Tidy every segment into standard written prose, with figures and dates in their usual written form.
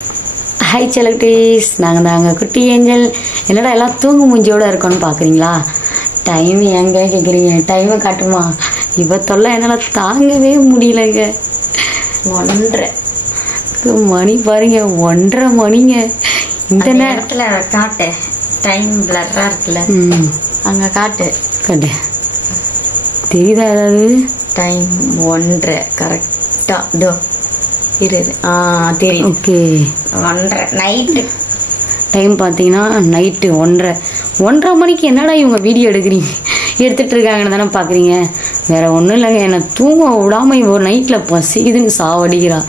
High செலக்டீஸ், நாங்கள் குட்டி angel. என்னடா எல்லாம் தூங்கு மூஞ்சியோட இருக்கோன்னு பார்க்குறீங்களா? டைம் எங்கே கேட்குறீங்க? டைமை காட்டுமா? இவ தொல்லை என்னால் தாங்கவே முடியலங்க. 1:30 மணி பாருங்க, 1:30 மணிங்க. இந்த நேரத்தில் காட்டு டைம் பிளர்ரா இருக்குல்ல, அங்கே காட்டு காட்டு தெரியுதா? ஏதாவது டைம் 1:30 கரெக்டா இதோ இருது. தெரியும். ஓகே, 1:30 நைட்டு டைம் பார்த்தீங்கன்னா நைட்டு 1:30 மணிக்கு. என்னடா இவங்க வீடியோ எடுத்துட்டு இருக்காங்கன்னு தானே பார்க்குறீங்க. வேற ஒன்றும் இல்லைங்க, என்னை தூங்க விடாமல் இவ நைட்டில் பசிக்குதுன்னு சாவடிக்கிறா.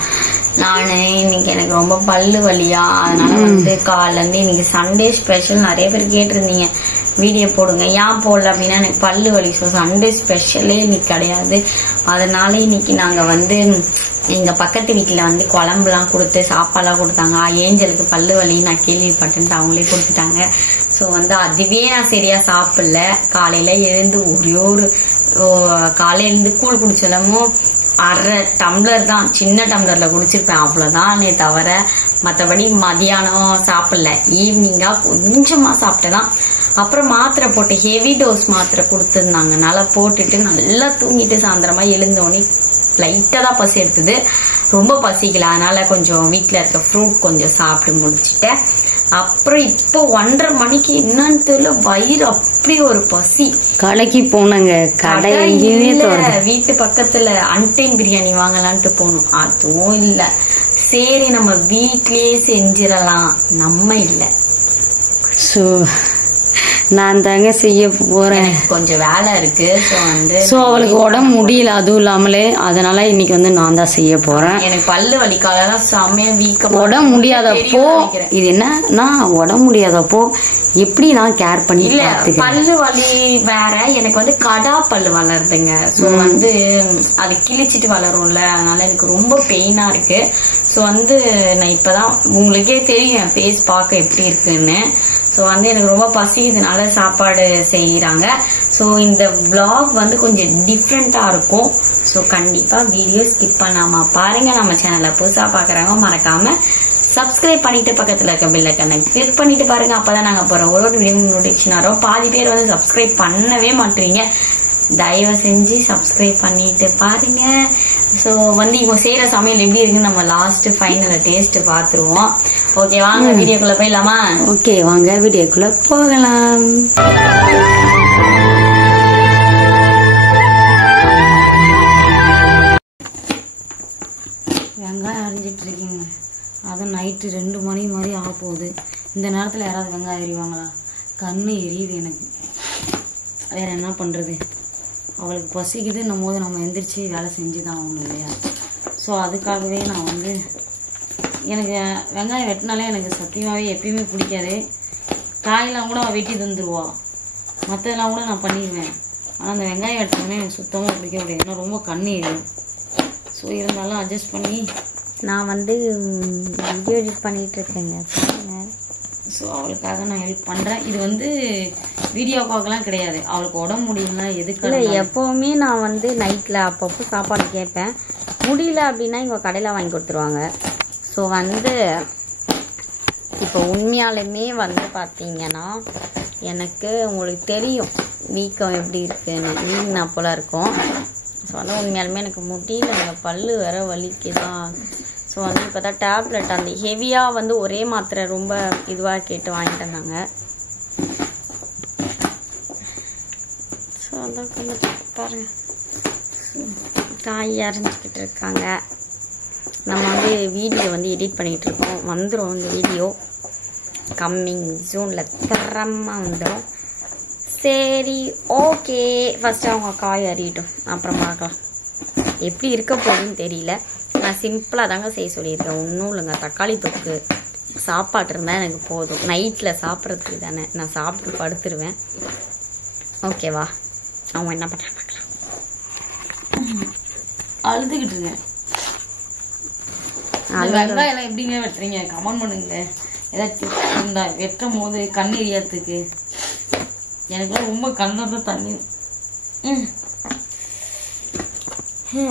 நான் இன்னைக்கு எனக்கு ரொம்ப பல்லு வலியா, அதனால காலையிலேருந்து இன்னைக்கு சண்டே ஸ்பெஷல் நிறைய பேர் கேட்டிருந்தீங்க வீடியோ போடுங்க, ஏன் போடல அப்படின்னா எனக்கு பல்லு வலி. ஸோ சண்டே ஸ்பெஷலே இன்னைக்கு கிடையாது. அதனால இன்னைக்கு நாங்கள் எங்க பக்கத்து வீட்டுல குழம்புலாம் கொடுத்து சாப்பாடுலாம் கொடுத்தாங்க. ஏஞ்சலுக்கு பல்லு வலி நான் கேள்விப்பட்டேன்ட்டு அவங்களே கொடுத்துட்டாங்க. ஸோ அதுவே நான் சரியா சாப்பிடல. காலையில எழுந்து ஒரு காலையில இருந்து கூழ் குடிச்சலமும் 1/2 டம்ளர் தான், சின்ன டம்ளர்ல குடிச்சிருப்பேன், அவ்வளவுதானே தவிர மற்றபடி மதியானம் சாப்பிடல. ஈவினிங்கா கொஞ்சமா சாப்பிட்டதான். அப்புறம் மாத்திரை போட்டு ஹெவி டோஸ் மாத்திரை கொடுத்துருந்தாங்க. நல்லா போட்டுட்டு நல்லா தூங்கிட்டு சாயந்தரமா எழுந்தோடனே லைட்டா தான் பசி எடுத்தது, ரொம்ப பசிக்கல. அதனால கொஞ்சம் வீட்டுல இருக்க ஃப்ரூட் கொஞ்சம் சாப்பிட்டு முடிச்சுட்டேன். அப்புறம் இப்போ 1:30 மணிக்கு என்னன்னு தெரியல, வயிறு அப்படி ஒரு பசி. கடைக்கு போனங்க, கடை வீட்டு பக்கத்துல அன்டைம் பிரியாணி வாங்கலான்ட்டு போனோம், அதுவும் இல்ல. சரி நம்ம வீட்லயே செஞ்சிடலாம், நம்ம இல்ல. ஸோ நான் தாங்க செய்ய போறேன். கொஞ்சம் வேலை இருக்கு. ஸோ அவளுக்கு உடம்பு முடியல, அதுவும் இல்லாமலே, அதனால இன்னைக்கு நான் தான் செய்ய போறேன். எனக்கு பல்லு வலிக்காத செம்மையா வீக்க. உடம்பு முடியாதப்போ இது என்னன்னா, உடம்பு முடியாதப்போ எப்படி நான் கேர் பண்ணி பல்லு வலி வேற. எனக்கு கடா பல்லு வளருதுங்க. ஸோ அது கிழிச்சிட்டு வளரும்ல, அதனால எனக்கு ரொம்ப பெயினா இருக்கு. ஸோ நான் இப்பதான், உங்களுக்கே தெரியும் ஃபேஸ் பார்க்க எப்படி இருக்குன்னு. ஸோ எனக்கு ரொம்ப பசியதுனால சாப்பாடு செய்யறாங்க. ஸோ இந்த vlog கொஞ்சம் டிஃப்ரெண்டா இருக்கும். ஸோ கண்டிப்பா வீடியோ ஸ்கிப் பண்ணாம பாருங்க. நம்ம சேனலை புதுசா பாக்குறவங்க மறக்காம சப்ஸ்கிரைப் பண்ணிட்டு பக்கத்துல இருக்க பெல் ஐகானை கிளிக் பண்ணிட்டு பாருங்க. அப்பதான் நாங்க போறோம் ஒரு வீடியோ நோட்டிபிகேஷன் வரும். பாதி பேர் சப்ஸ்கிரைப் பண்ணவே மாட்டீங்க, தயவு செஞ்சு சப்ஸ்கிரைப் பண்ணிட்டு பாருங்க. ஸோ இவங்க செய்யற சமையல் எப்படி இருக்குன்னு நம்ம லாஸ்ட் ஃபைனல் டேஸ்ட் பாத்துருவோம். ஓகே, வாங்க வீடியோக்குள்ள போயிடலாமா? ஓகே, வாங்க வீடியோக்குள்ள போகலாம். வெங்காயம் அரிஞ்சிட்டு இருக்கீங்க, அதுவும் நைட்டு 2 மணி மாதிரி ஆக போகுது. இந்த நேரத்தில் யாராவது வெங்காயம் எறிவாங்களா? கண்ணு எரியுது எனக்கு. வேற என்ன பண்றது? அவளுக்கு பசிக்குதுன்னும் போது நம்ம எந்திரிச்சு வேலை செஞ்சு தான் ஆகணும் இல்லையா? ஸோ அதுக்காகவே நான் எனக்கு வெங்காயம் வெட்டினாலே எனக்கு சத்தியமாகவே எப்பயுமே பிடிக்காது. காயெல்லாம் கூட வெட்டி தந்துடுவா, மற்றதெல்லாம் கூட நான் பண்ணிடுவேன். ஆனால் அந்த வெங்காயம் வெட்டினோடனே எனக்கு சுத்தமாக பிடிக்க முடியாது, ஏன்னா ரொம்ப கண்ணு எரியும். ஸோ இருந்தாலும் அட்ஜஸ்ட் பண்ணி நான் வீடியோ எடிட் பண்ணிட்டு இருக்கேங்க. ஸோ அவளுக்காக நான் ஹெல்ப் பண்ணுறேன். இது வீடியோக்காகலாம் கிடையாது, அவளுக்கு உடம்பு முடியலன்னா எதுக்கு. எப்போவுமே நான் நைட்டில் அப்பப்போ சாப்பாடு கேட்பேன். முடியல அப்படின்னா இவங்க கடையில் வாங்கி கொடுத்துருவாங்க. ஸோ இப்போ உண்மையாலுமே பார்த்தீங்கன்னா எனக்கு உங்களுக்கு தெரியும் வீக்கம் எப்படி இருக்குன்னு, வீங்கினா போல இருக்கும். ஸோ உண்மையாலுமே எனக்கு முடியல, எனக்கு பல்லு வேற வலிக்குதான். ஸோ இப்போ தான் டேப்லெட் ஹெவியாக ஒரே மாத்திரை ரொம்ப இதுவாக கேட்டு வாங்கிட்டு வந்தாங்க. ஸோ அதான் கொஞ்சம் பாருங்க, காய் அரைஞ்சிக்கிட்டு இருக்காங்க. நம்ம வீடியோ எடிட் பண்ணிகிட்டு இருக்கோம். வந்துடும் இந்த வீடியோ கம்மிங் ஜூனில் தரமாக வந்துடும். சரி, ஓகே, ஃபஸ்ட்டு அவங்க காய் அறியட்டும், அப்புறம் பார்க்கலாம். எப்படி இருக்க போகுதுன்னு தெரியல. நான் சிம்பிளாக தாங்க செய்ய சொல்லியிருக்கேன், ஒன்றும் இல்லைங்க. தக்காளி தொக்கு சாப்பாடு இருந்தால் எனக்கு போதும். நைட்டில் சாப்பிட்றதுக்கு தானே, நான் சாப்பிட்டு படுத்துருவேன். ஓகேவா? அவங்க என்ன பண்ணுறாங்க பார்க்கலாம். அழுதுகிட்டு இருக்கேன். வெங்காயம் எல்லாம் எப்படிங்க வெட்டுறீங்க? கமெண்ட் பண்ணுங்க. ஏதாச்சும் வெட்டும் போது கண் எரியாததுக்கு. எனக்குலாம் ரொம்ப கண்ணதான் தண்ணி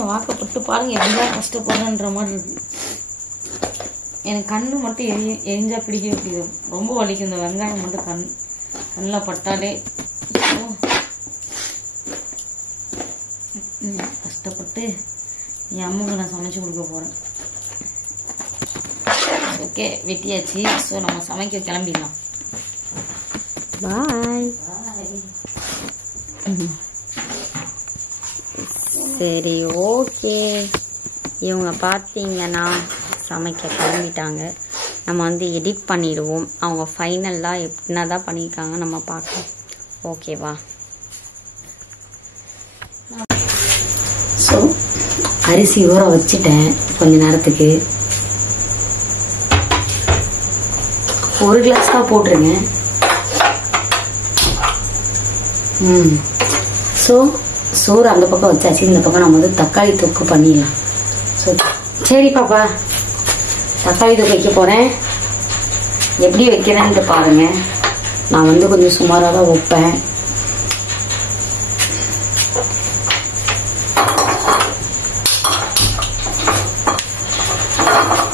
வாக்கப்பட்டு பாருங்க, எவ்வளோ கஷ்டப்படுறன்ற மாதிரி இருக்கு. எனக்கு கண்ணு மட்டும் எரிஞ்சா பிடிக்கவே பிடிக்கும், ரொம்ப வலிக்கும் இந்த வெங்காயம் மட்டும் கண்ணில் பட்டாலே. கஷ்டப்பட்டு என் அம்மாவுக்கு நான் சமைச்சு கொடுக்க போகிறேன். ஓகே, வெட்டியாச்சு. ஸோ நம்ம சமைக்க கிளம்பிடலாம். பாய். சரி, ஓகே. இவங்க பார்த்தீங்கன்னா சமைக்க கிளம்பிட்டாங்க. நம்ம வந்து எடிட் பண்ணிடுவோம். அவங்க ஃபைனலாக என்ன தான் பண்ணியிருக்காங்க நம்ம பார்க்கலாம். ஓகேவா? ஸோ அரிசி ஊற வச்சுட்டேன் கொஞ்ச நேரத்துக்கு. 1 கிளாஸ் தான் போட்டிருங்க. ஸோ சோறு அந்த பக்கம் வச்சாச்சு. இந்த பக்கம் நம்ம வந்து தக்காளி தொக்கு பண்ணிடலாம். ஸோ சரி பாப்பா, தக்காளி தொக்கு வைக்க போகிறேன். எப்படி வைக்கிறேன்ட்டு பாருங்க. நான் வந்து கொஞ்சம் சுமாராக தான் வைப்பேன்.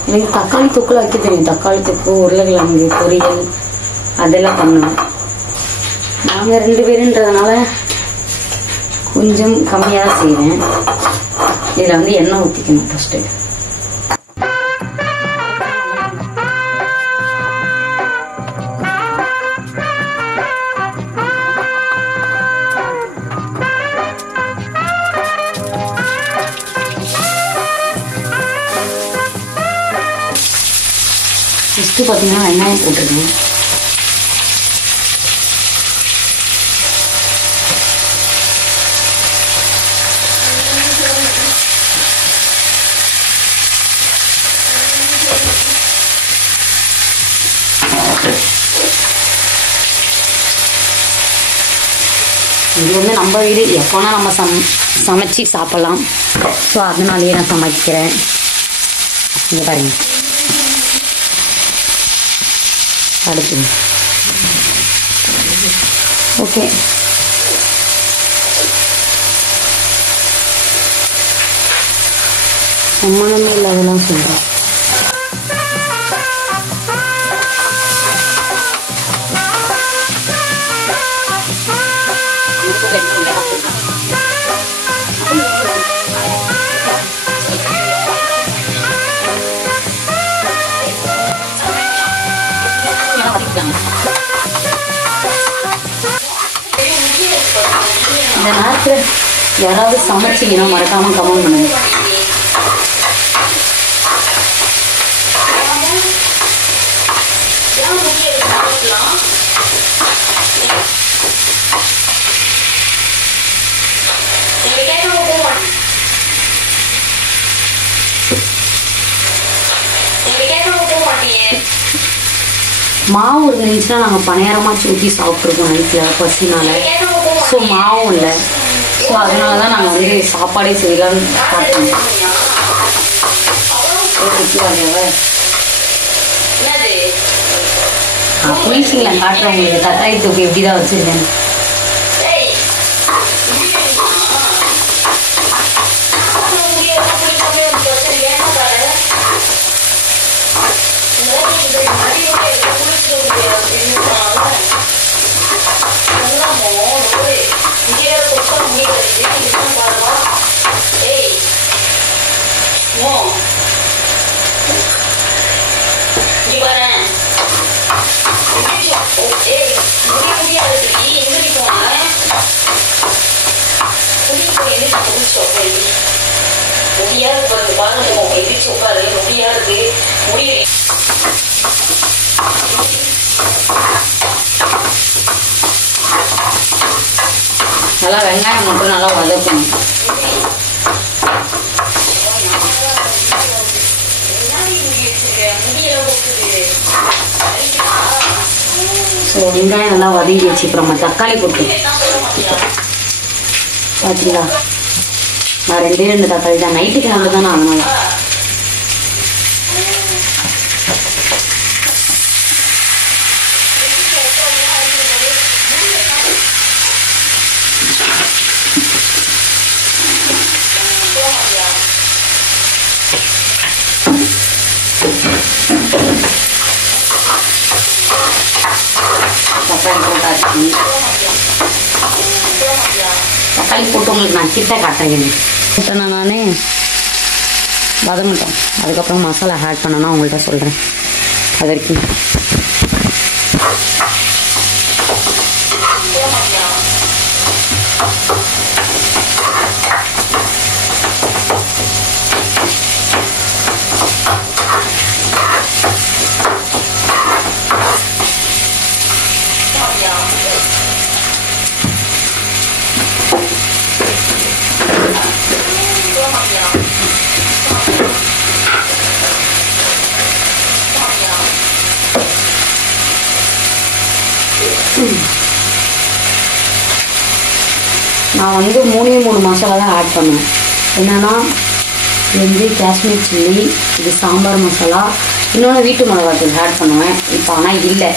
எனக்கு தக்காளி தொக்குல வைக்க தெரியும். தக்காளி தொக்கு, உருளைக்கிழங்கு பொரியல் அதெல்லாம் பண்ணுவேன். நாங்கள் 2 பேருன்றதுனால கொஞ்சம் கம்மியாக தான் செய்வேன். இதில் வந்து எண்ணெய் ஊற்றிக்கணும் ஃபஸ்ட்டு. ஃபஸ்ட்டு பார்த்தீங்கன்னா வெங்காயம் போட்டுருக்கேன். இது வந்து நம்ம வீடு, எப்போனா நம்ம சமைச்சு சாப்பிட்லாம். ஸோ அதனாலேயே நான் சமைக்கிறேன். இங்கே பாருங்க. அடுத்து ஓகே, சம்மந்தமே இல்லாதெல்லாம் சொல்கிறேன். இந்த நேரத்தில் யாராவது சமைச்சிங்கன்னா மறக்காமல் கமெண்ட் பண்ணுங்க. மாவு இருந்துச்சுன்னா நாங்கள் பணியாரமாச்சு ஊற்றி சாப்பிட்ருக்கோம் நைட்டில் பசினால. ஸோ மாவும் இல்லை. ஸோ அதனால தான் நாங்கள் வந்து சாப்பாடே செய்யலான்னு பார்த்தோம். புளிச்சிங்களா காட்டுறவங்களுக்கு தக்காளி தொக்கு எப்படி தான் வச்சுருக்கேன். நல்லா வெங்காயம் மட்டும் நல்லா வதக்கணும். ஸோ வெங்காயம் நல்லா வதங்கி வச்சு இப்போ நம்ம தக்காளி போட்டு பார்த்தீங்களா. நான் 2 தக்காளி தான் நைட்டுக்கு மட்டும் தான். அதனால தக்காளி போட்டாச்சு. தக்காளி போட்டு உங்களுக்கு நான் கிட்ட காட்டுறேன். போட்டேன்னா நானே வதங்கட்டும். அதுக்கப்புறம் மசாலா ஆட் பண்ணனா உங்கள்கிட்ட சொல்கிறேன். அது வரைக்கும் நான் வந்து 3 மசாலா தான் ஆட் பண்ணுவேன். என்னென்னா இது வந்து காஷ்மீர் சில்லி, இது சாம்பார் மசாலா, இன்னொன்று வீட்டு மிளகாத்தூள் ஆட் பண்ணுவேன். இப்போ ஆனால் இல்லை.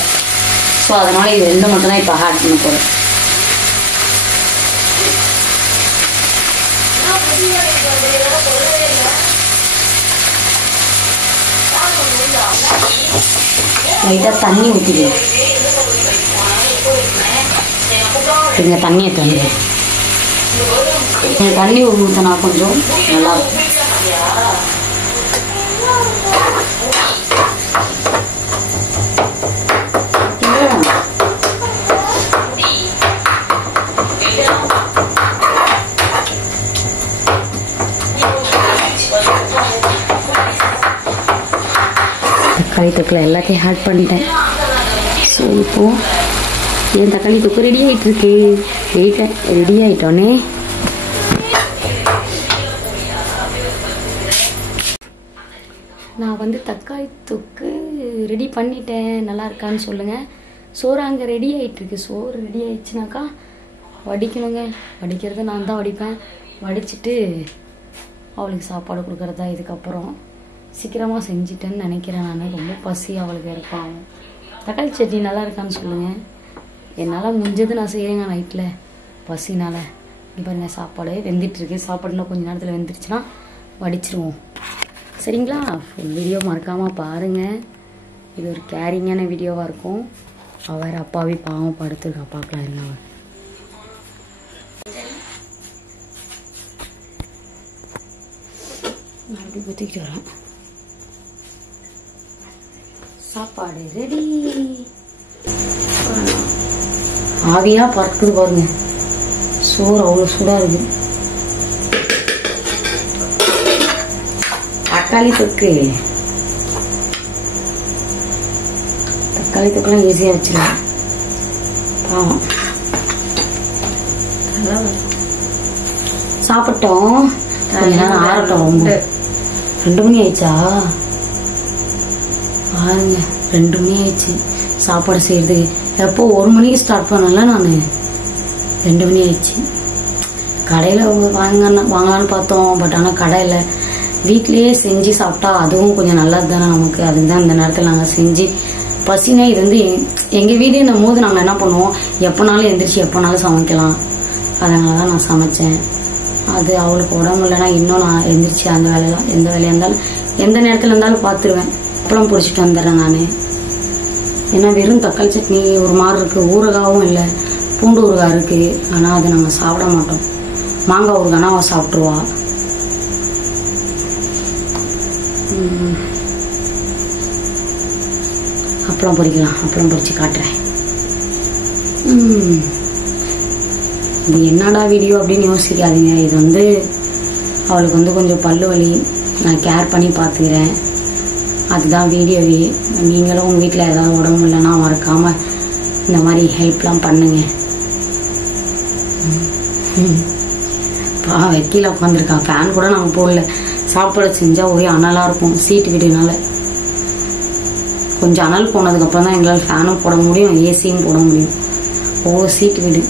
ஸோ அதனால் இது 2 மட்டும் தான் இப்போ ஆட் பண்ண போகிறேன். லைட்டாக தண்ணி ஊற்றிடுவேன். இங்கே தண்ணியை தந்துடுவேன். தண்ணி ஊற்றினா கொஞ்சம் நல்லாயிருக்கும். தக்காளி தொக்கில் எல்லாத்தையும் ஆட் பண்ணிட்டேன். ஸோ இப்போது என் தக்காளி தொக்கு ரெடி ஆகிட்டுருக்கு. ரெடி ஆகிட்டோன்னே நான் வந்து தக்காளி தொக்கு ரெடி பண்ணிட்டேன். நல்லா இருக்கான்னு சொல்லுங்கள். சோறு அங்கே ரெடி ஆகிட்டுருக்கு. சோறு ரெடி ஆகிடுச்சுனாக்கா வடிக்கணுங்க. வடிக்கிறது நான் தான் வடிப்பேன். வடிச்சிட்டு அவளுக்கு சாப்பாடு கொடுக்குறதா. இதுக்கப்புறம் சீக்கிரமாக செஞ்சிட்டேன்னு நினைக்கிறேன். நான் ரொம்ப பசி அவளுக்கு இருப்பான். தக்காளி சட்னி நல்லா இருக்கான்னு சொல்லுங்கள். என்னால் முடிஞ்சது நான் செய்கிறேங்க நைட்டில் பசினால். இப்போ பாருங்கள் சாப்பாடு வெந்துட்டுருக்கு. சாப்பாடு இன்னும் கொஞ்சம் நேரத்தில் வெந்துருச்சுன்னா வடிச்சிருவோம். சரிங்களா? ஃபுல் வீடியோ மறக்காமல் பாருங்கள். இது ஒரு கேரிங்கான வீடியோவாக இருக்கும். அவர் அப்பாவே பாவம் படுத்துருக்கா. பார்க்கலாம் இருங்க. அவர் அப்படி ஊற்றிக்கிட்டு வரேன். சாப்பாடு ரெடி. ஆவியாக பறக்குது பாருங்க. சோறு அவ்வளோ சூடாக இருக்குது. தக்காளி தொக்குலாம் ஈஸியாக வச்சிருவேன். பாவம் சாப்பிட்டோம். கொஞ்ச நேரம் ஆறட்டும். ரொம்ப 2 மணி ஆயிடுச்சா பாருங்க. 2 மணி ஆயிடுச்சு சாப்பாடு செய்யறதுக்கு. எப்போ 1 மணிக்கு ஸ்டார்ட் பண்ணல நான். 2 மணி ஆயிடுச்சு. கடையில் வாங்கலான்னு பார்த்தோம். பட் ஆனால் கடையில் வீட்லேயே செஞ்சு சாப்பிட்டா அதுவும் கொஞ்சம் நல்லது தானே நமக்கு. அதுக்கு தான் இந்த நேரத்தில் நாங்கள் செஞ்சு பசினா இது வந்து எங்கள் வீடுன்னும் போது நாங்கள் என்ன பண்ணுவோம், எப்போனாலும் எந்திரிச்சு எப்போனாலும் சமைக்கலாம். அதனால தான் நான் சமைச்சேன். அது அவளுக்கு உடம்பு இல்லைன்னா இன்னும் நான் எந்திரிச்சு அந்த வேலையெல்லாம் எந்த வேலையாக இருந்தாலும் எந்த நேரத்தில் இருந்தாலும் பார்த்துருவேன். அப்பளம் பொரிச்சிட்டு வந்துடுறேன் நான். ஏன்னா வெறும் தக்காளி சட்னி ஒரு மாதிரி இருக்குது. ஊறுகாவும் இல்லை, பூண்டு ஊறுகாய் இருக்குது. ஆனால் அதை நாங்கள் சாப்பிட மாட்டோம். மாங்காய் ஊறுகாய்னா அவள் சாப்பிட்ருவா. அப்பளம் பொரிக்கலாம். அப்பளம் பொரிச்சு காட்டுறேன். இது என்னடா வீடியோ அப்படின்னு யோசிக்காதீங்க. இது வந்து அவளுக்கு வந்து கொஞ்சம் பல்லு வலி. நான் கேர் பண்ணி பார்த்துக்கிறேன். அதுதான் வீடியோவே. நீங்களும் உங்கள் வீட்டில் ஏதாவது உடம்பு இல்லைன்னா மறக்காமல் இந்த மாதிரி ஹெல்ப்லாம் பண்ணுங்க. வெக்கையில் உட்காந்துருக்கா. ஃபேன் கூட நாங்கள் போடல. சாப்பாடு செஞ்சால் ஒரே அனலாக இருக்கும். சீட்டு வீடுனால கொஞ்சம் அனல் போனதுக்கப்புறம் தான் எங்களால் ஃபேனும் போட முடியும், ஏசியும் போட முடியும். சீட்டு வீடு.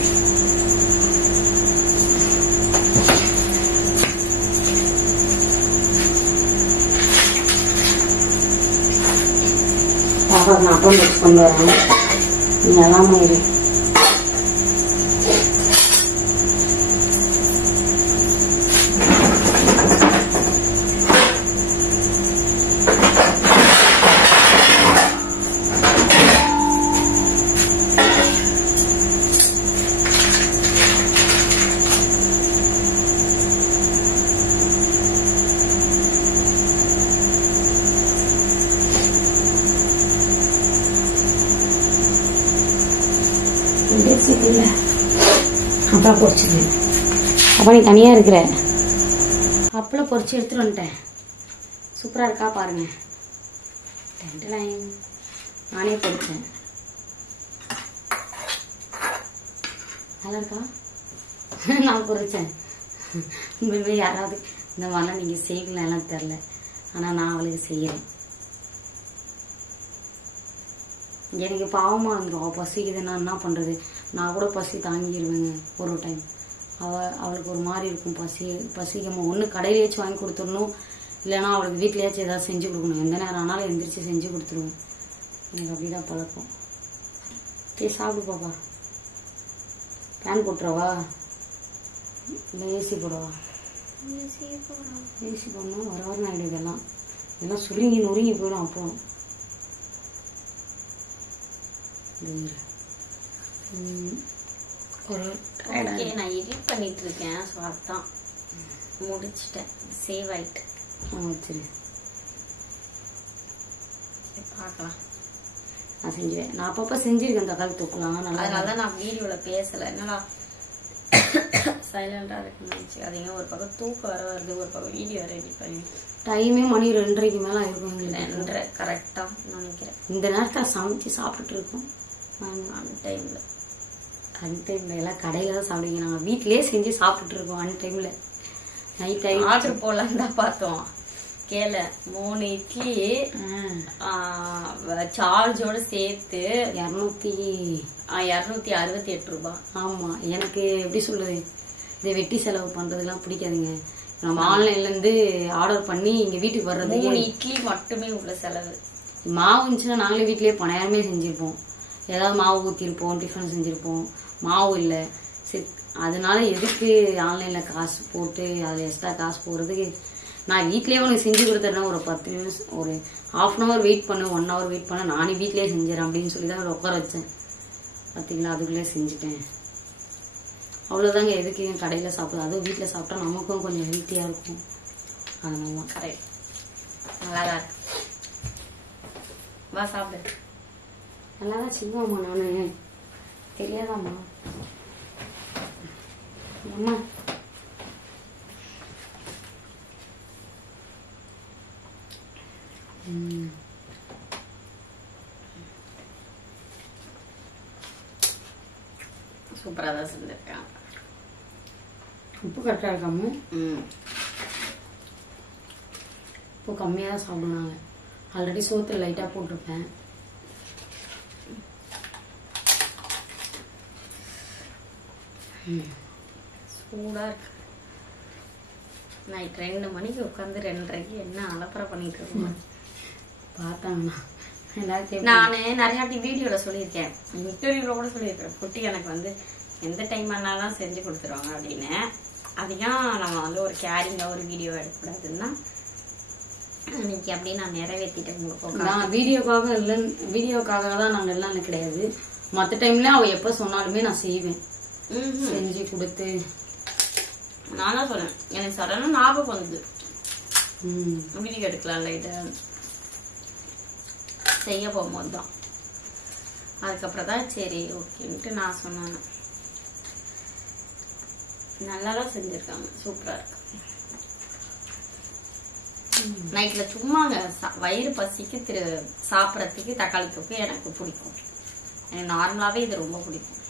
நான் அப்பம் வச்சு கொண்டு வரேன். நீ எல்லாமே இரு. பொரிச்சதில்ல. அப்பளம் பொரிச்சது. அப்போ நீ தனியாக இருக்கிற. அப்பளம் பொரிச்சு எடுத்துட்டு வந்துட்டேன். சூப்பராக இருக்கா பாருங்க. நானே பொரிச்சேன். நல்லா இருக்கா? நான் பொரிச்சேன். உண்மையிலே யாராவது இந்த மாதிரிலாம் நீங்கள் செய்வீங்களான்னு தெரில. ஆனால் நான் அவளுக்கு செய்கிறேன். எனக்கு பாவமாக இருந்துடும். பசிக்குது, நான் என்ன பண்ணுறது? நான் கூட பசி தாங்கிடுவேங்க ஒரு டைம். அவளுக்கு ஒரு மாதிரி இருக்கும். பசிக்காம ஒன்று கடையிலேயாச்சும் வாங்கி கொடுத்துடணும், இல்லைன்னா அவளுக்கு வீட்லேயாச்சும் ஏதாவது செஞ்சு கொடுக்கணும். எந்த நேரம் ஆனாலும் எழுந்திரிச்சு செஞ்சு கொடுத்துருவேன். எனக்கு அப்படி தான் பழக்கம். சாப்பிடு பாப்பா. ஃபேன் போட்டுறவா இல்லை ஏசி போடவா? ஏசி போடணும். வர வர ஆகிடும். இதெல்லாம் சுருங்கி நொறுங்கி போயிடும். அப்போ நான் எடிட் பண்ணிட்டு இருக்கேன். ஸோ அதான் முடிச்சிட்டேன். சேவ் ஆயிட்டு. சரி பார்க்கலாம். நான் செஞ்சுவேன். நான் அப்பப்போ செஞ்சுருக்கேன் தக்காளி தொக்கலாம். அதனால தான் நான் வீடியோவில் பேசலை. என்னடா சைலண்டாக இருக்குன்னு அதையும் ஒரு பக்கம் தூக்கம் வர வருது, ஒரு பக்கம் வீடியோ ரெடி பண்ணி. டைமே மணி 2:30க்கு மேலே இருக்கும். 2:30 கரெக்டாக நினைக்கிறேன். இந்த நேரத்தில் சமைச்சு சாப்பிட்டுட்டு இருக்கோம். அன்டைமில் எல்லாம் கடையில் தான் சாப்பிடுவீங்க. நாங்கள் வீட்டிலே செஞ்சு சாப்பிட்டுட்டு இருக்கோம். அன்டைமில் நைட் ஆர்டர் போடலான்னு தான் பார்த்தோம். கேள 3 இட்லி சார்ஜோட சேர்த்து 268 ரூபாய். ஆமா, எனக்கு எப்படி சொல்றது, இந்த வெட்டி செலவு பண்றதுலாம் பிடிக்காதுங்க. நம்ம ஆன்லைன்ல ஆர்டர் பண்ணி இங்க வீட்டுக்கு வர்றது 3 இட்லி மட்டுமே உள்ள செலவு. மாவு இருந்துச்சுன்னா நாங்களே வீட்லயே பணியாரமே செஞ்சிருப்போம். ஏதாவது மாவு ஊற்றிருப்போம், டிஃபன் செஞ்சிருப்போம். மாவு இல்லை, சரி அதனால எதுக்கு ஆன்லைன்ல காசு போட்டு அதில் எக்ஸ்ட்ரா காசு போடுறதுக்கு நான் வீட்லேயே உனக்கு செஞ்சு கொடுத்துட்றேன். ஒரு 10 நிமிஷம், ஒரு 1/2 hour வெயிட் பண்ணு, 1 hour வெயிட் பண்ண, நானே வீட்லேயே செஞ்சிடறேன் அப்படின்னு சொல்லி தான் உட்கார வச்சேன். பார்த்தீங்களா, அதுக்குள்ளே செஞ்சுட்டேன். அவ்வளோதாங்க. எதுக்கு கடையில் சாப்பிடுது, அதுவும் வீட்டில் சாப்பிட்டா நமக்கும் கொஞ்சம் ஹெல்த்தியாக இருக்கும். அதனால தான். கரெக்ட், நல்லா தான் இருக்கு. வா சாப்பிடு. நல்லா தான் செய்வாம்மா. நான் தெரியாதாம்மா அம்மா. சூப்பராக தான் செஞ்சிருக்கேன். உப்பு கரெக்டாக இருக்காம? உப்பு கம்மியாக தான் சாப்பிடுவாங்க. ஆல்ரெடி சோத்துல லைட்டாக போட்டிருப்பேன். சூடாக இருக்கு. நைட் 2 மணிக்கு உட்காந்து 2:30க்கு என்ன அலப்பறை பண்ணிட்டு இருக்கோம் பார்த்தாங்கண்ணா. நான் நிறையா வீடியோவில் சொல்லியிருக்கேன், இன்டர்வியூவில் கூட சொல்லியிருக்கேன். குட்டி எனக்கு எந்த டைம் ஆனாலும் செஞ்சு கொடுத்துருவாங்க அப்படின்னு. அதையும் நம்ம ஒரு கேரிங்காக ஒரு வீடியோ எடுக்கக்கூடாதுன்னா இன்னைக்கு அப்படி நான் நிறைவேற்றிட்டேன். உங்களுக்கு நான் வீடியோக்காக தான் நாங்கள் எல்லாம் கிடையாது. மற்ற டைம்ல அவள் எப்போ சொன்னாலுமே நான் செய்வேன், செஞ்சு கொடுத்து. நான் தான் சொன்னேன், எனக்கு சடனாக ஞாபகம் வந்தது வீடியோ எடுக்கலாம்ல, இதை செய்ய போகும்போது தான். அதுக்கப்புறம் தான் சரி ஓகேன்ட்டு நான் சொன்னேன். நல்லாதான் செஞ்சுருக்காங்க, சூப்பராக இருக்கு. நைட்ல சும்மாங்க வயிறு பசிக்கு சாப்பிட்றதுக்கு தக்காளி தொக்கு எனக்கு பிடிக்கும். எனக்கு நார்மலாகவே இது ரொம்ப பிடிக்கும்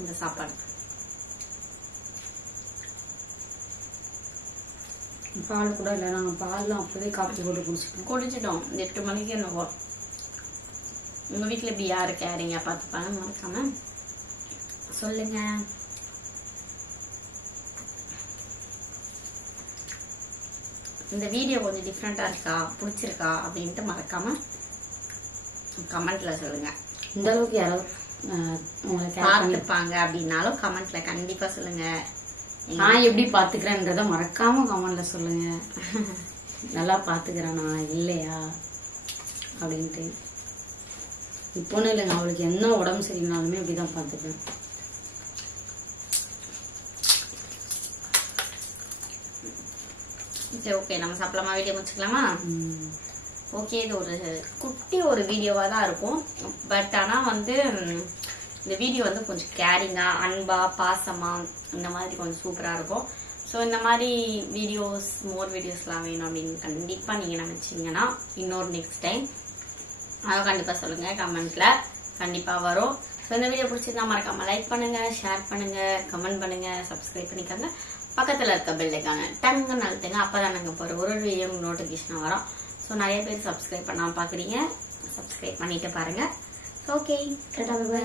இந்த சாப்பாடு. பால் கூட இல்லை, நாங்கள் பால்லாம் அப்போதே காப்பி போட்டு குடிச்சிட்டோம் 8 மணிக்கு என்னவோ. உங்கள் வீட்டில் இப்படி யாரு கேரிங்க பார்த்துப்பாங்க, மறக்காம சொல்லுங்க. இந்த வீடியோ கொஞ்சம் டிஃப்ரெண்ட்டாக இருக்கா, பிடிச்சிருக்கா அப்படின்ட்டு மறக்காம கமெண்ட்ல சொல்லுங்க. இந்த அளவுக்கு யாராவது பார்த்துப்பாங்க அப்படின்னாலும் கமெண்ட்ல கண்டிப்பாக சொல்லுங்க. நான் எப்படி பார்த்துக்கிறேன்றத மறக்காம கமெண்ட்ல சொல்லுங்க. நல்லா பார்த்துக்கிறேன் நான் இல்லையா அப்படின்ட்டு. இப்போன்னு இல்லைங்க, அவளுக்கு என்ன உடம்பு சரியில்லைனாலுமே அப்படிதான் பார்த்துக்கிறேன். சரி ஓகே, நம்ம சாப்பிடலாமா? வீடியோ முடிச்சுக்கலாமா? ஓகே, இது ஒரு குட்டி ஒரு வீடியோவாக தான் இருக்கும். பட் ஆனால் இந்த வீடியோ வந்து கொஞ்சம் கேரிங்கா அன்பா பாசமா இந்த மாதிரி கொஞ்சம் சூப்பரா இருக்கும். ஸோ இந்த மாதிரி வீடியோஸ் மோர் வீடியோஸ்லாம் வேணும் அப்படின்னு கண்டிப்பா நீங்க நினைச்சீங்கன்னா இன்னொரு நெக்ஸ்ட் டைம் அதை கண்டிப்பா சொல்லுங்க கமெண்ட்ல, கண்டிப்பா வரும். ஸோ இந்த வீடியோ பிடிச்சிருந்தா மறக்காம லைக் பண்ணுங்க, ஷேர் பண்ணுங்க, கமெண்ட் பண்ணுங்க, சப்ஸ்கிரைப் பண்ணிக்கோங்க. பக்கத்துல இருக்க பெல் ஐகானை டங்குன்னு அழுத்துங்க. அப்பதான் நாங்க போற ஒரு வீடியோ நோட்டிபிகேஷன் வரும். ஸோ நிறைய பேர் சப்ஸ்கிரைப் பண்ணாம பாக்குறீங்க, சப்ஸ்கிரைப் பண்ணிட்டு பாருங்க. Okay, tata by.